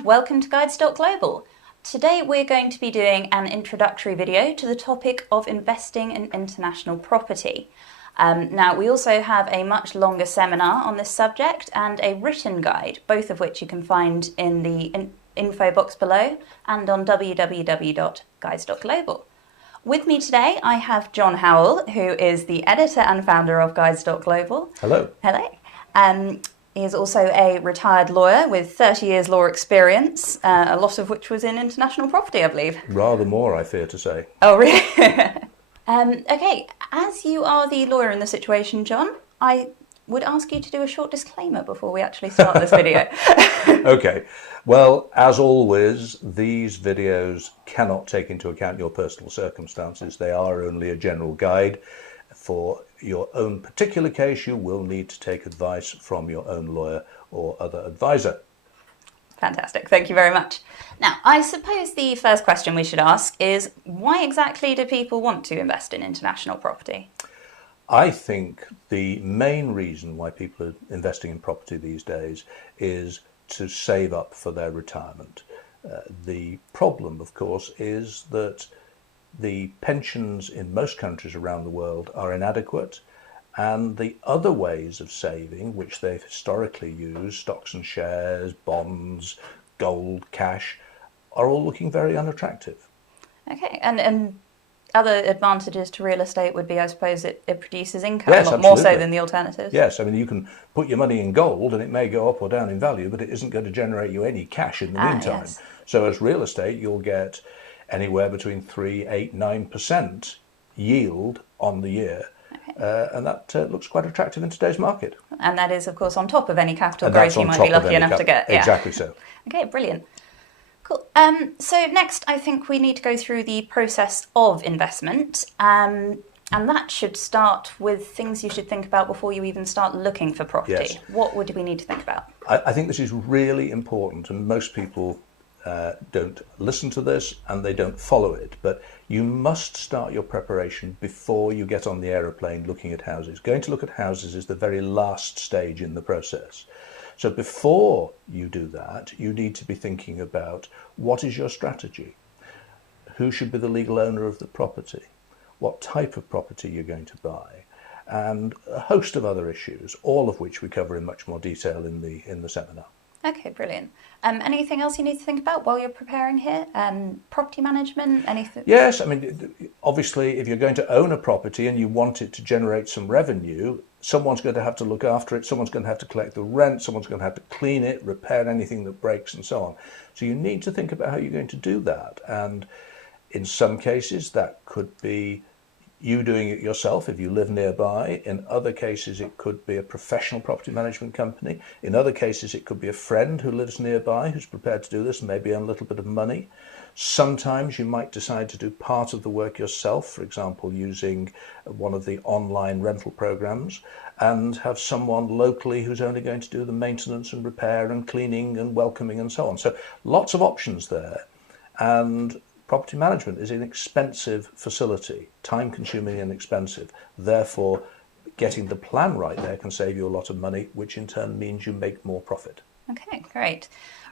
and welcome to Guides.Global. Today we're going to be doing an introductory video to the topic of investing in international property. Now we also have a much longer seminar on this subject and a written guide, both of which you can find in the info box below and on www.guides.global. With me today I have John Howell, who is the editor and founder of Guides.Global. Hello. Hello. He is also a retired lawyer with 30 years law experience, a lot of which was in international property, I believe. Rather more, I fear to say. Oh, really? Okay, as you are the lawyer in the situation, John, I would ask you to do a short disclaimer before we actually start this video. Okay. Well, as always, these videos cannot take into account your personal circumstances. They are only a general guide. For your own particular case, you will need to take advice from your own lawyer or other advisor. Fantastic, thank you very much. Now, I suppose the first question we should ask is, why exactly do people want to invest in international property? I think the main reason why people are investing in property these days is to save up for their retirement. The problem, of course, is that the pensions in most countries around the world are inadequate, and the other ways of saving, which they've historically used, stocks and shares, bonds, gold, cash, are all looking very unattractive. Okay, and other advantages to real estate would be, I suppose, it produces income, Yes, more so absolutely. than the alternatives. Yes, I mean, you can put your money in gold and it may go up or down in value, but it isn't going to generate you any cash in the meantime. Yes. So as real estate, you'll get anywhere between 3, 8, 9% yield on the year. Okay. And that looks quite attractive in today's market. And that is, of course, on top of any capital growth you might be lucky enough to get. Exactly so. Okay, brilliant. Cool. So next, I think we need to go through the process of investment. And that should start with things you should think about before you even start looking for property. Yes. What would we need to think about? I think this is really important, and most people don't listen to this and they don't follow it, but you must start your preparation before you get on the aeroplane looking at houses. Going to look at houses is the very last stage in the process. So before you do that, you need to be thinking about what is your strategy, who should be the legal owner of the property, what type of property you're going to buy, and a host of other issues, all of which we cover in much more detail in the seminar. Okay, brilliant. Anything else you need to think about while you're preparing here? Property management, anything? Yes, I mean, obviously, if you're going to own a property and you want it to generate some revenue, someone's going to have to look after it, someone's going to have to collect the rent, someone's going to have to clean it, repair anything that breaks and so on. So you need to think about how you're going to do that. And in some cases, that could be you doing it yourself if you live nearby. In other cases, it could be a professional property management company. In other cases, it could be a friend who lives nearby who's prepared to do this and maybe earn a little bit of money. Sometimes you might decide to do part of the work yourself, for example, using one of the online rental programs, and have someone locally who's only going to do the maintenance and repair and cleaning and welcoming and so on. So lots of options there. And property management is an expensive facility, time-consuming and expensive. Therefore, getting the plan right there can save you a lot of money, which in turn means you make more profit. Okay, great.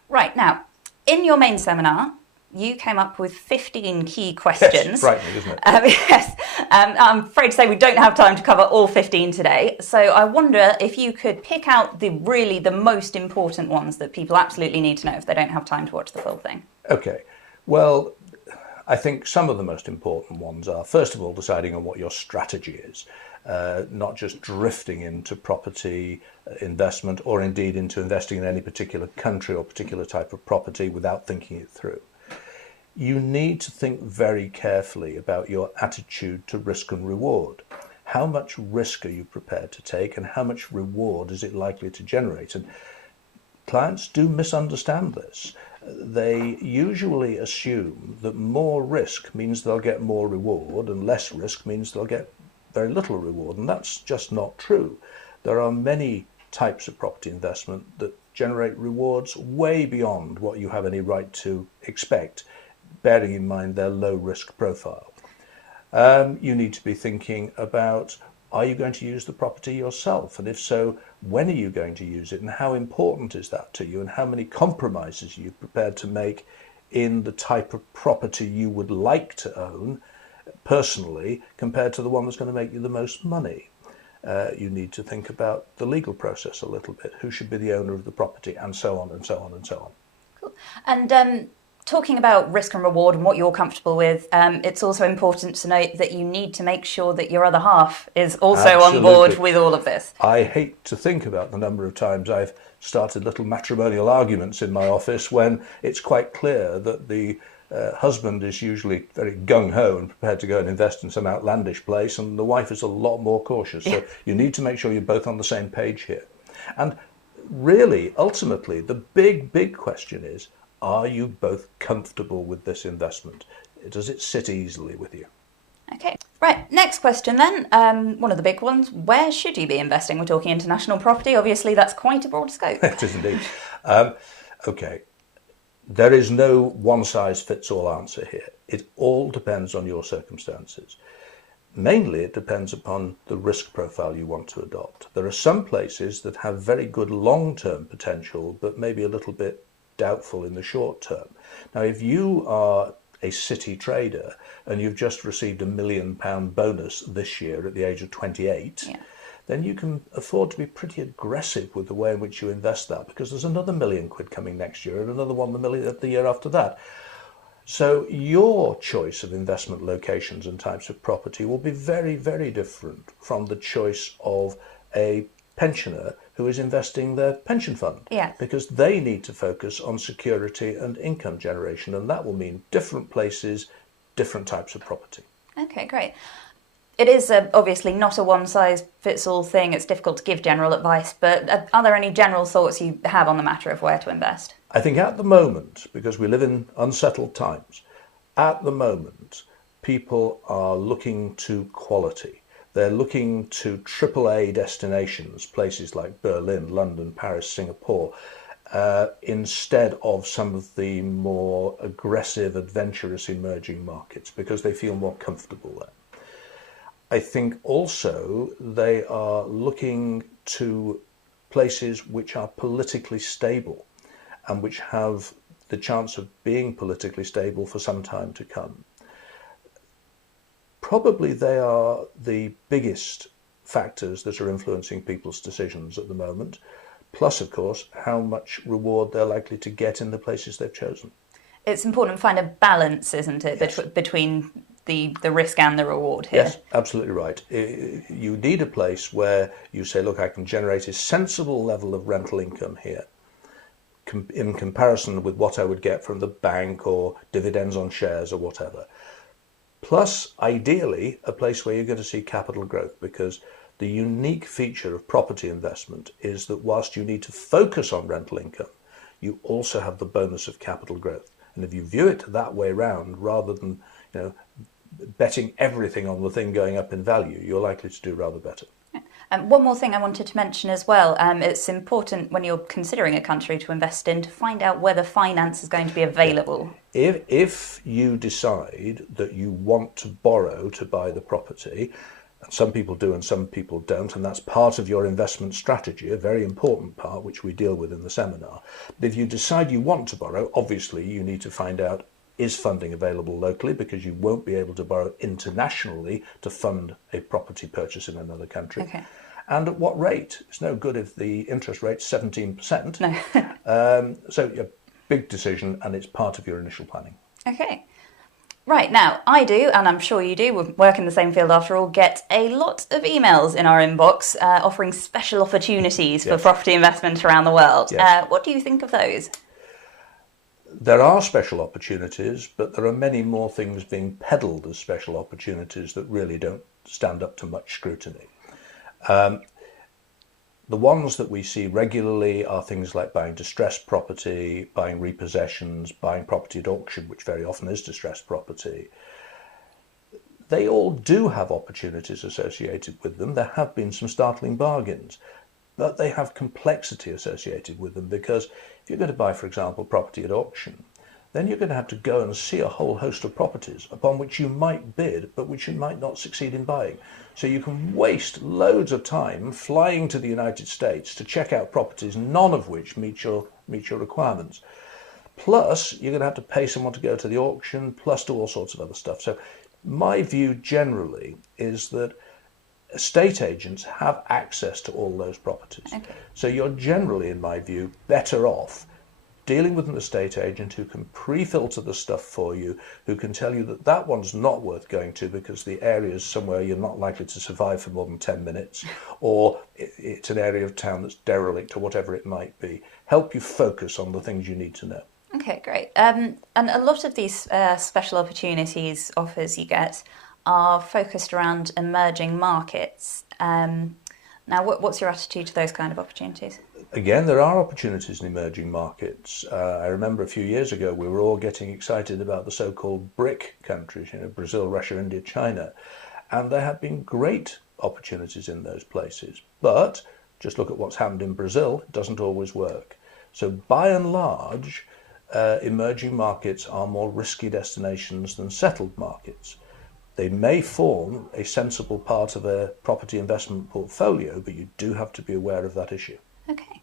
Right, now, in your main seminar, you came up with 15 key questions. Yes, frightening, isn't it? Yes. I'm afraid to say we don't have time to cover all 15 today. So I wonder if you could pick out the most important ones that people absolutely need to know if they don't have time to watch the full thing. Okay. Well, I think some of the most important ones are, first of all, deciding on what your strategy is, not just drifting into property investment or indeed into investing in any particular country or particular type of property without thinking it through. You need to think very carefully about your attitude to risk and reward. How much risk are you prepared to take and how much reward is it likely to generate? And clients do misunderstand this. They usually assume that more risk means they'll get more reward and less risk means they'll get very little reward, and that's just not true. There are many types of property investment that generate rewards way beyond what you have any right to expect, bearing in mind their low risk profile. You need to be thinking about Are you going to use the property yourself? And if so, when are you going to use it? And how important is that to you? And how many compromises are you prepared to make in the type of property you would like to own personally compared to the one that's going to make you the most money? You need to think about the legal process a little bit. Who should be the owner of the property, and so on and so on and so on. Cool. And talking about risk and reward and what you're comfortable with, it's also important to note that you need to make sure that your other half is also Absolutely. on board with all of this. I hate to think about the number of times I've started little matrimonial arguments in my office when it's quite clear that the husband is usually very gung-ho and prepared to go and invest in some outlandish place, and the wife is a lot more cautious. So you need to make sure you're both on the same page here. And really, ultimately, the big question is, are you both comfortable with this investment? Does it sit easily with you? Okay, right, next question then. One of the big ones, where should you be investing? We're talking international property. Obviously, that's quite a broad scope. It is indeed. Okay, there is no one-size-fits-all answer here. It all depends on your circumstances. Mainly, it depends upon the risk profile you want to adopt. There are some places that have very good long-term potential, but maybe a little bit doubtful in the short term. Now, if you are a city trader and you've just received £1 million bonus this year at the age of 28, then you can afford to be pretty aggressive with the way in which you invest that, because there's another £1 million coming next year and another one the year after that. So your choice of investment locations and types of property will be very, very different from the choice of a pensioner who is investing their pension fund, because they need to focus on security and income generation, and that will mean different places, different types of property. Okay, great. It is obviously not a one-size-fits-all thing. It's difficult to give general advice, but are there any general thoughts you have on the matter of where to invest? I think at the moment, because we live in unsettled times, at the moment, people are looking to quality. They're looking to AAA destinations, places like Berlin, London, Paris, Singapore, instead of some of the more aggressive, adventurous emerging markets, because they feel more comfortable there. I think also they are looking to places which are politically stable and which have the chance of being politically stable for some time to come. Probably they are the biggest factors that are influencing people's decisions at the moment, plus, of course, how much reward they're likely to get in the places they've chosen. It's important to find a balance, isn't it, between the risk and the reward here? Yes, absolutely right. You need a place where you say, look, I can generate a sensible level of rental income here in comparison with what I would get from the bank or dividends on shares or whatever. Plus, ideally, a place where you're going to see capital growth, because the unique feature of property investment is that whilst you need to focus on rental income, you also have the bonus of capital growth. And if you view it that way round, rather than betting everything on the thing going up in value, you're likely to do rather better. One more thing I wanted to mention as well, it's important when you're considering a country to invest in to find out whether finance is going to be available. If you decide that you want to borrow to buy the property, and some people do and some people don't, and that's part of your investment strategy, a very important part which we deal with in the seminar. But if you decide you want to borrow, obviously you need to find out, is funding available locally, because you won't be able to borrow internationally to fund a property purchase in another country. Okay. And at what rate? It's no good if the interest rate's 17%. No. So a big decision, and it's part of your initial planning. Okay. Right, now, I do, and I'm sure you do, we work in the same field after all, get a lot of emails in our inbox offering special opportunities for property investment around the world. Yes. What do you think of those? There are special opportunities, but there are many more things being peddled as special opportunities that really don't stand up to much scrutiny. The ones that we see regularly are things like buying distressed property, buying repossessions, buying property at auction, which very often is distressed property. They all do have opportunities associated with them. There have been some startling bargains, but they have complexity associated with them, because if you're going to buy, for example, property at auction, then you're going to have to go and see a whole host of properties upon which you might bid, but which you might not succeed in buying. So you can waste loads of time flying to the United States to check out properties, none of which meet your requirements. Plus, you're going to have to pay someone to go to the auction, plus do all sorts of other stuff. So my view generally is that estate agents have access to all those properties. Okay. So you're generally, in my view, better off dealing with an estate agent who can pre-filter the stuff for you, who can tell you that that one's not worth going to because the area is somewhere you're not likely to survive for more than 10 minutes, or it's an area of town that's derelict, or whatever it might be. Help you focus on the things you need to know. Okay, great. And a lot of these special opportunities offers you get are focused around emerging markets. Now, what's your attitude to those kind of opportunities? Again, there are opportunities in emerging markets. I remember a few years ago we were all getting excited about the so-called BRIC countries, Brazil, Russia, India, China, and there have been great opportunities in those places. But just look at what's happened in Brazil, it doesn't always work. So by and large, emerging markets are more risky destinations than settled markets. They may form a sensible part of a property investment portfolio, but you do have to be aware of that issue. Okay.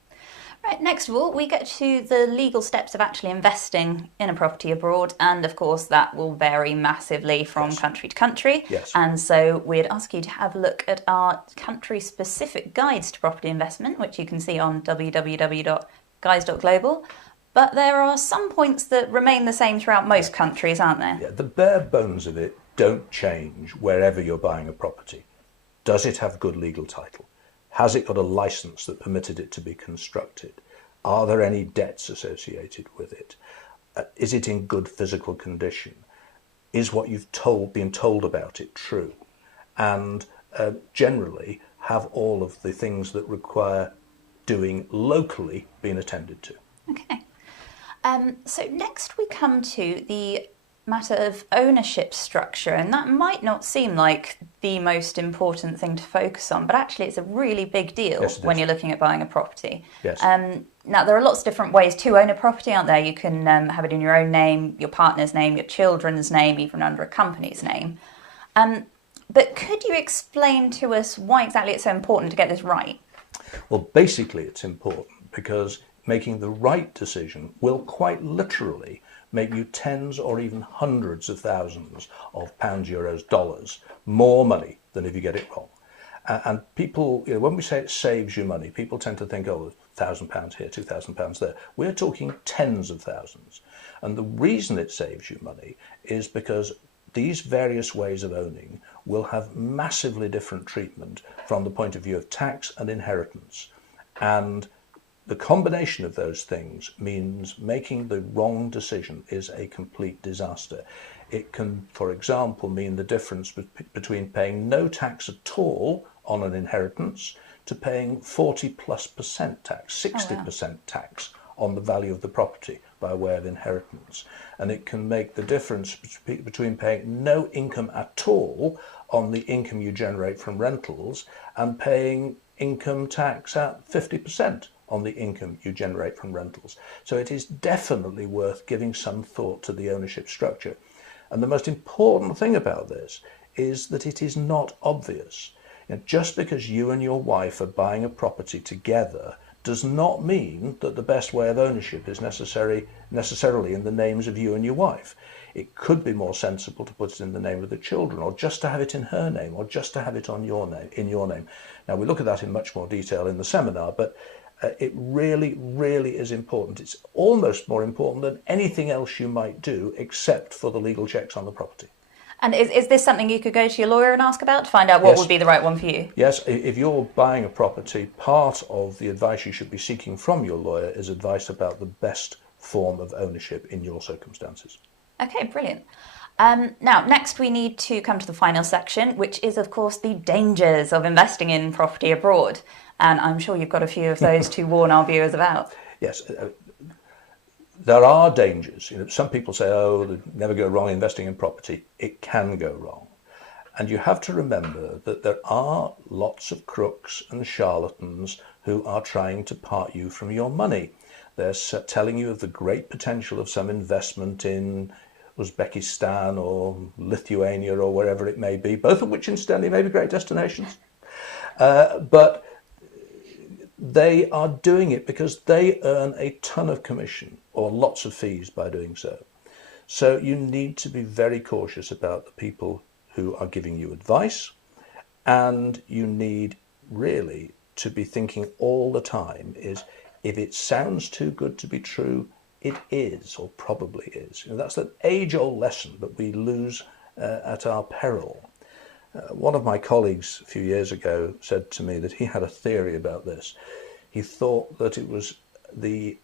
Right, next of all, we get to the legal steps of actually investing in a property abroad, and of course that will vary massively from Yes. country to country. Yes. And so we'd ask you to have a look at our country-specific guides to property investment, which you can see on www.Guides.Global. But there are some points that remain the same throughout most countries, aren't there? Yeah, the bare bones of it don't change wherever you're buying a property. Does it have good legal title? Has it got a license that permitted it to be constructed? Are there any debts associated with it? Is it in good physical condition? Is what you've been told about it true? And generally have all of the things that require doing locally been attended to. Okay. So next we come to the matter of ownership structure, and that might not seem like the most important thing to focus on, but actually it's a really big deal. Yes, it when is. you're looking at buying a property. Yes. Now there are lots of different ways to own a property, aren't there? You can have it in your own name, your partner's name, your children's name, even under a company's name. But could you explain to us why exactly it's so important to get this right? Well, basically it's important because making the right decision will quite literally make you tens or even hundreds of thousands of pounds, euros, dollars, more money than if you get it wrong. And people, when we say it saves you money, people tend to think, oh, £1,000 here, £2,000 there. We're talking tens of thousands. And the reason it saves you money is because these various ways of owning will have massively different treatment from the point of view of tax and inheritance. And the combination of those things means making the wrong decision is a complete disaster. It can, for example, mean the difference between paying no tax at all on an inheritance to paying 40+% tax, 60% tax on the value of the property by way of inheritance. And it can make the difference between paying no income at all on the income you generate from rentals and paying income tax at 50% on the income you generate from rentals. So it is definitely worth giving some thought to the ownership structure. And the most important thing about this is that it is not obvious. Just because you and your wife are buying a property together does not mean that the best way of ownership is necessarily in the names of you and your wife. It could be more sensible to put it in the name of the children, or just to have it in her name, or just to have it on your name, in your name. Now, we look at that in much more detail in the seminar, but it really, really is important. It's almost more important than anything else you might do, except for the legal checks on the property. And is this something you could go to your lawyer and ask about to find out what Yes. would be the right one for you? Yes, if you're buying a property, part of the advice you should be seeking from your lawyer is advice about the best form of ownership in your circumstances. Okay, brilliant. Now, next we need to come to the final section, which is, of course, the dangers of investing in property abroad. And I'm sure you've got a few of those to warn our viewers about. Yes, there are dangers. Some people say, oh, never go wrong investing in property. It can go wrong. And you have to remember that there are lots of crooks and charlatans who are trying to part you from your money. They're telling you of the great potential of some investment in Uzbekistan or Lithuania or wherever it may be, both of which incidentally may be great destinations. But they are doing it because they earn a ton of commission or lots of fees by doing so. So you need to be very cautious about the people who are giving you advice, and you need really to be thinking all the time is, if it sounds too good to be true, it is, or probably is. That's an age-old lesson that we lose at our peril. One of my colleagues a few years ago said to me that he had a theory about this. He thought that it was the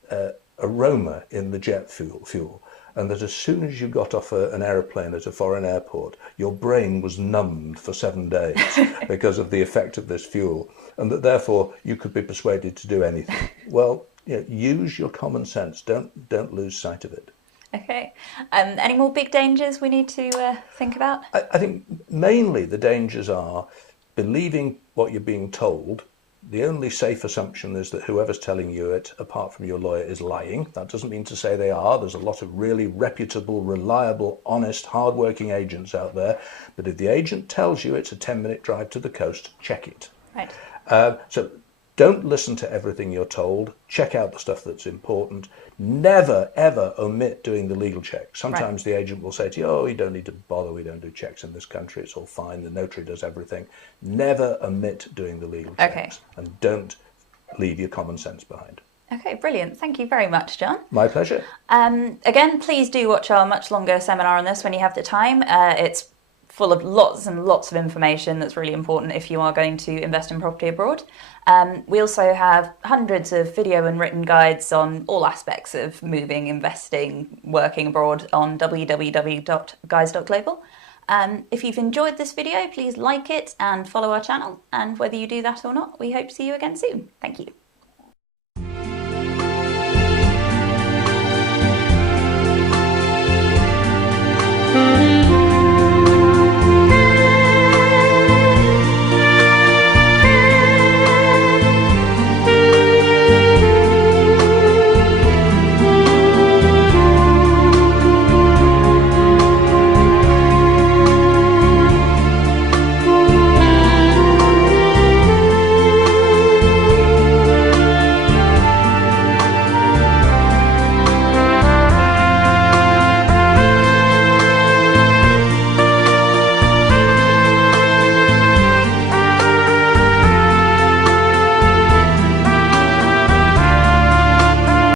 aroma in the jet fuel, and that as soon as you got off an aeroplane at a foreign airport, your brain was numbed for 7 days because of the effect of this fuel, and that therefore you could be persuaded to do anything. Well, use your common sense. Don't lose sight of it. Okay. Any more big dangers we need to think about? I think mainly the dangers are believing what you're being told. The only safe assumption is that whoever's telling you it, apart from your lawyer, is lying. That doesn't mean to say they are. There's a lot of really reputable, reliable, honest, hard-working agents out there. But if the agent tells you it's a 10-minute drive to the coast, check it. Right. So don't listen to everything you're told. Check out the stuff that's important. Never, ever omit doing the legal check. Sometimes the agent will say to you, oh, you don't need to bother. We don't do checks in this country. It's all fine. The notary does everything. Never omit doing the legal checks. And don't leave your common sense behind. Okay, brilliant. Thank you very much, John. My pleasure. Again, please do watch our much longer seminar on this when you have the time. It's full of lots and lots of information that's really important if you are going to invest in property abroad. We also have hundreds of video and written guides on all aspects of moving, investing, working abroad on www.Guides.Global. If you've enjoyed this video, please like it and follow our channel. And whether you do that or not, we hope to see you again soon. Thank you.